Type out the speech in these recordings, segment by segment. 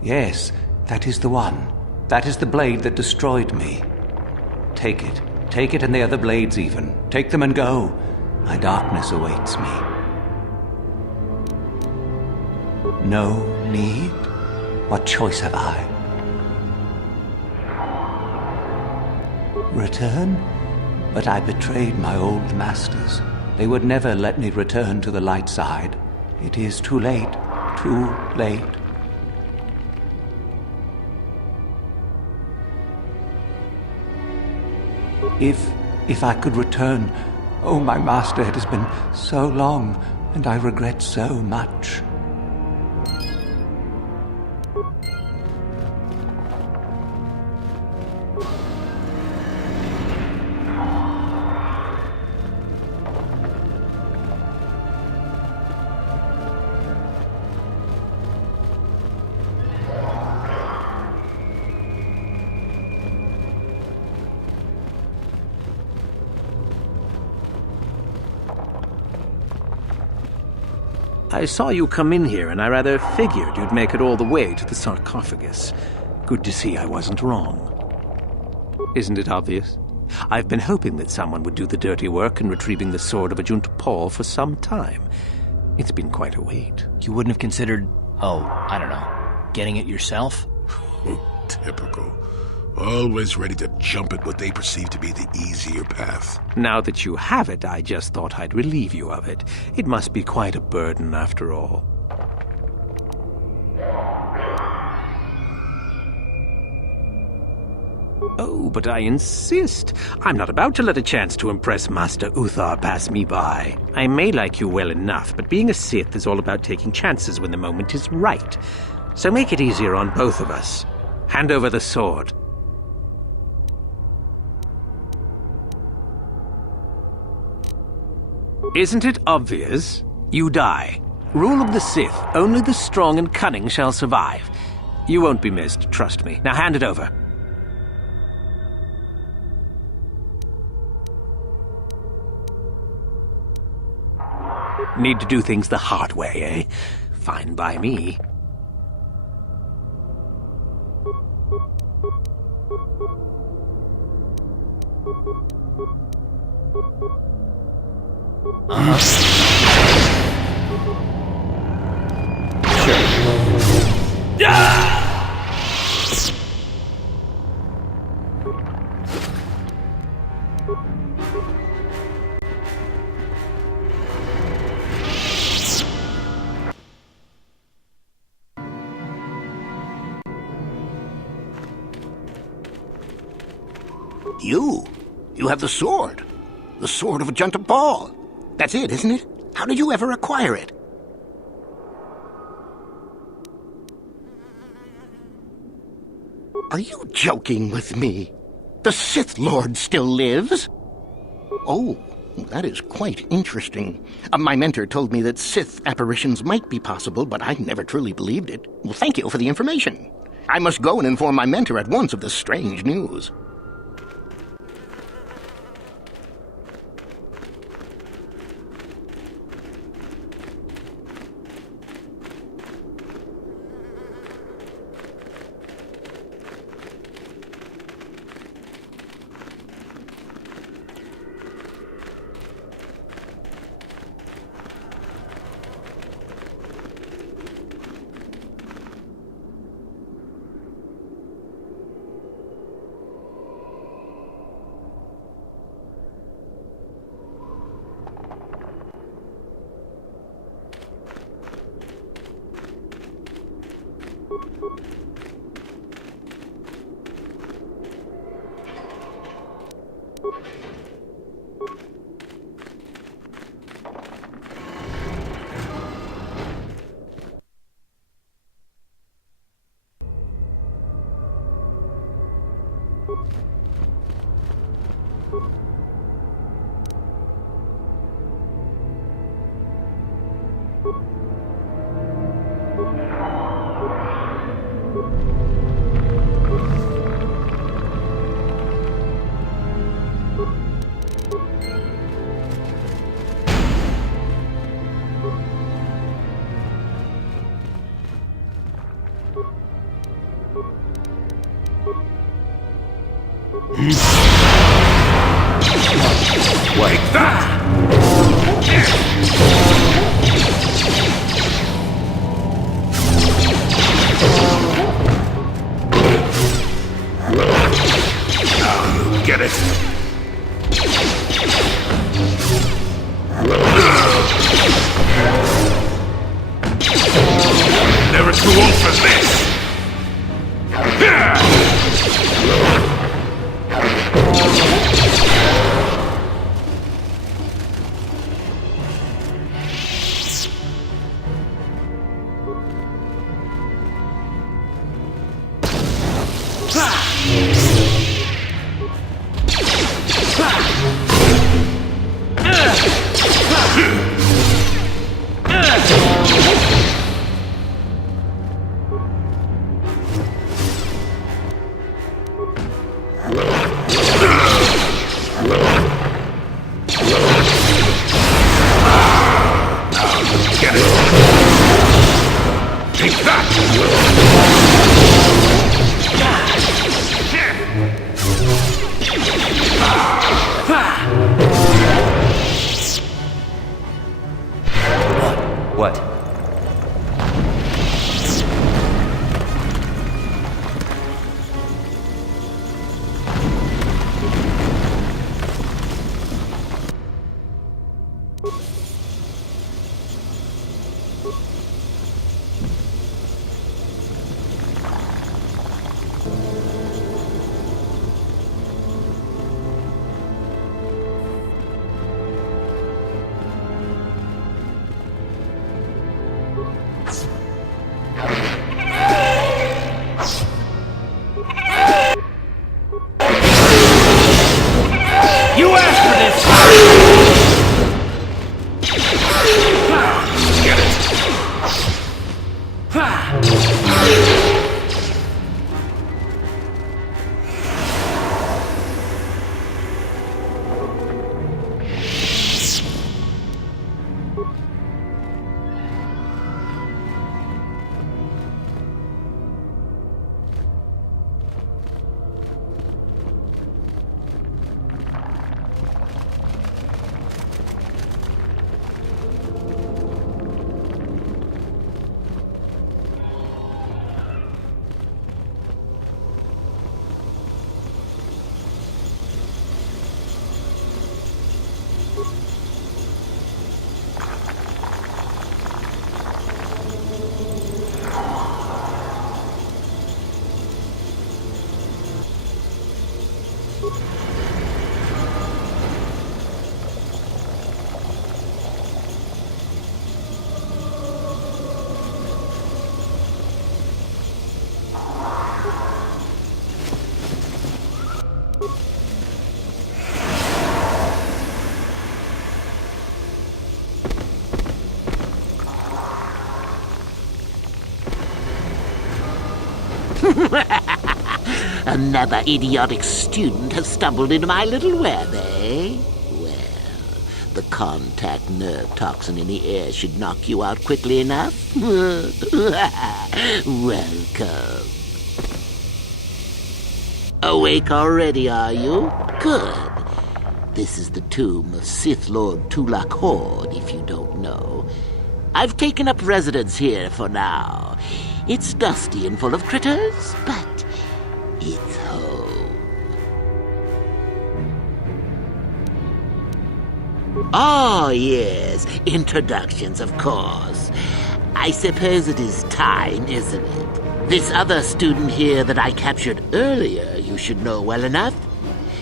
Yes, that is the one. That is the blade that destroyed me. Take it. Take it and the other blades even. Take them and go. My darkness awaits me. No need? What choice have I? Return? But I betrayed my old masters. They would never let me return to the light side. It is too late. Too late. If I could return. Oh, my master, it has been so long, and I regret so much. I saw you come in here, and I rather figured you'd make it all the way to the sarcophagus. Good to see I wasn't wrong. Isn't it obvious? I've been hoping that someone would do the dirty work in retrieving the sword of Ajunta Paul for some time. It's been quite a wait. You wouldn't have considered, I don't know, getting it yourself? Typical. Always ready to jump at what they perceive to be the easier path. Now that you have it, I just thought I'd relieve you of it. It must be quite a burden after all. Oh, but I insist. I'm not about to let a chance to impress Master Uthar pass me by. I may like you well enough, but being a Sith is all about taking chances when the moment is right. So make it easier on both of us. Hand over the sword. Isn't it obvious? You die. Rule of the Sith. Only the strong and cunning shall survive. You won't be missed, trust me. Now hand it over. Need to do things the hard way, eh? Fine by me. Sure. Yeah! You have the sword. The sword of Ajunta Paul. That's it, isn't it? How did you ever acquire it? Are you joking with me? The Sith Lord still lives? Oh, that is quite interesting. My mentor told me that Sith apparitions might be possible, but I never truly believed it. Well, thank you for the information. I must go and inform my mentor at once of this strange news. Like that! Now you get it. Never too old for this. Take that! What? You asked for this! Get it! Another idiotic student has stumbled into my little web, eh? Well, the contact nerve toxin in the air should knock you out quickly enough. Welcome. Awake already, are you? Good. This is the tomb of Sith Lord Tulak Hord, if you don't know. I've taken up residence here for now. It's dusty and full of critters, but it's home. Oh, yes. Introductions, of course. I suppose it is time, isn't it? This other student here that I captured earlier, you should know well enough.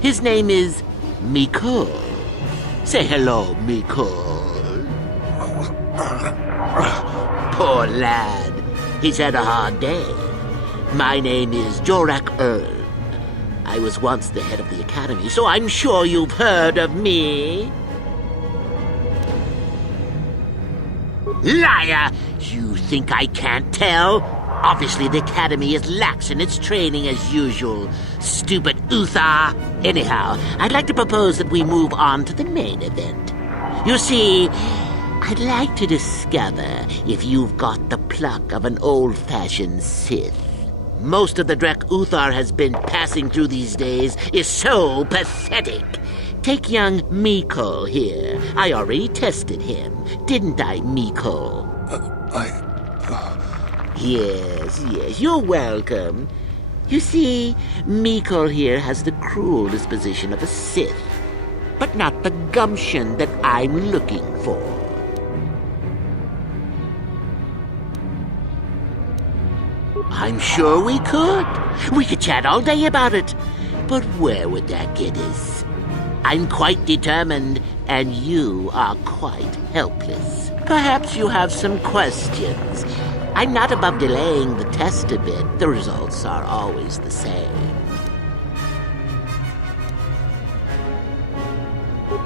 His name is Mikol. Say hello, Mikol. Poor lad. He's had a hard day. My name is Jorak Earn. I was once the head of the academy, so I'm sure you've heard of me. Liar! You think I can't tell? Obviously, the Academy is lax in its training as usual. Stupid Uthar. Anyhow, I'd like to propose that we move on to the main event. You see, I'd like to discover if you've got the pluck of an old-fashioned Sith. Most of the Drek Uthar has been passing through these days is so pathetic. Take young Mikol here. I already tested him, didn't I, Mikol? Yes, you're welcome. You see, Mikol here has the cruel disposition of a Sith, but not the gumption that I'm looking for. I'm sure we could. We could chat all day about it. But where would that get us? I'm quite determined, and you are quite helpless. Perhaps you have some questions. I'm not above delaying the test a bit. The results are always the same.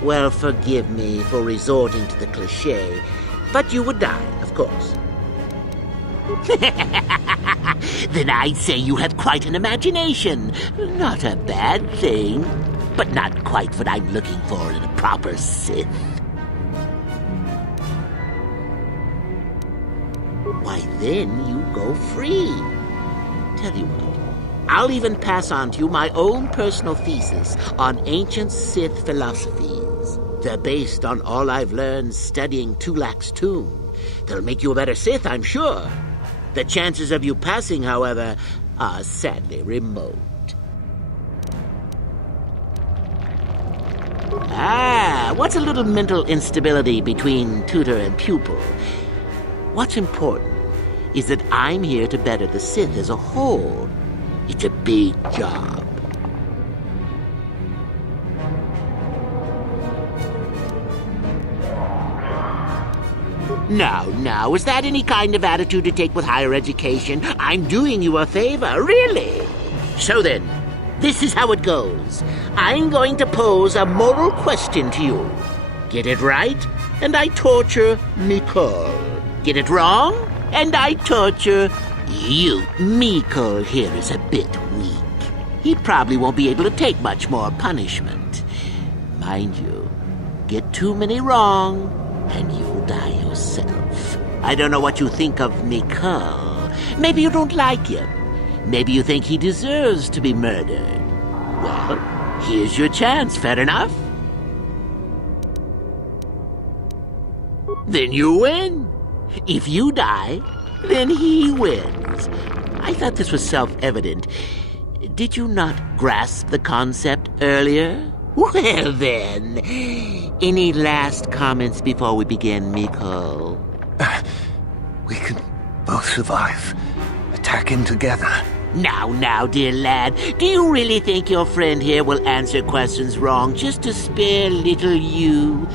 Well, forgive me for resorting to the cliché, but you would die, of course. Then I'd say you have quite an imagination. Not a bad thing, but not quite what I'm looking for in a proper Sith. Why, then you go free. Tell you what, I'll even pass on to you my own personal thesis on ancient Sith philosophies. They're based on all I've learned studying Tulak's tomb. They'll make you a better Sith, I'm sure. The chances of you passing, however, are sadly remote. What's a little mental instability between tutor and pupil? What's important is that I'm here to better the Sith as a whole. It's a big job. Now, is that any kind of attitude to take with higher education? I'm doing you a favor, really. So then, this is how it goes. I'm going to pose a moral question to you. Get it right, and I torture Mikol. Get it wrong, and I torture you. Mikol here is a bit weak. He probably won't be able to take much more punishment. Mind you, get too many wrong, and you'll die yourself. I don't know what you think of Mikol. Maybe you don't like him. Maybe you think he deserves to be murdered. Well, here's your chance, fair enough? Then you win. If you die, then he wins. I thought this was self-evident. Did you not grasp the concept earlier? Well then, any last comments before we begin, Mikol? We can both survive. Attacking together. Now, dear lad, do you really think your friend here will answer questions wrong just to spare little you,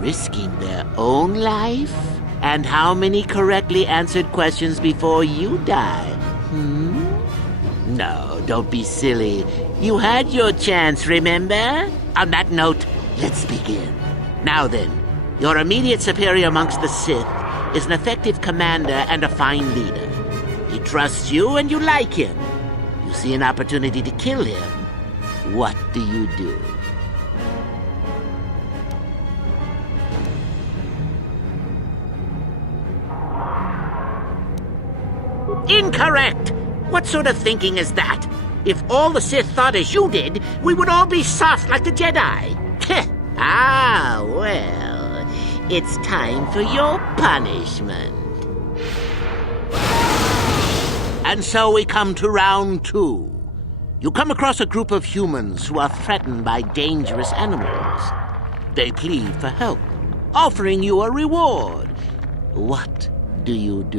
risking their own life? And how many correctly answered questions before you die? No, don't be silly. You had your chance, remember? On that note, let's begin. Now then, your immediate superior amongst the Sith is an effective commander and a fine leader. He trusts you and you like him. You see an opportunity to kill him. What do you do? Incorrect! What sort of thinking is that? If all the Sith thought as you did, we would all be soft like the Jedi. Well, it's time for your punishment. And so we come to round 2. You come across a group of humans who are threatened by dangerous animals. They plead for help, offering you a reward. What do you do?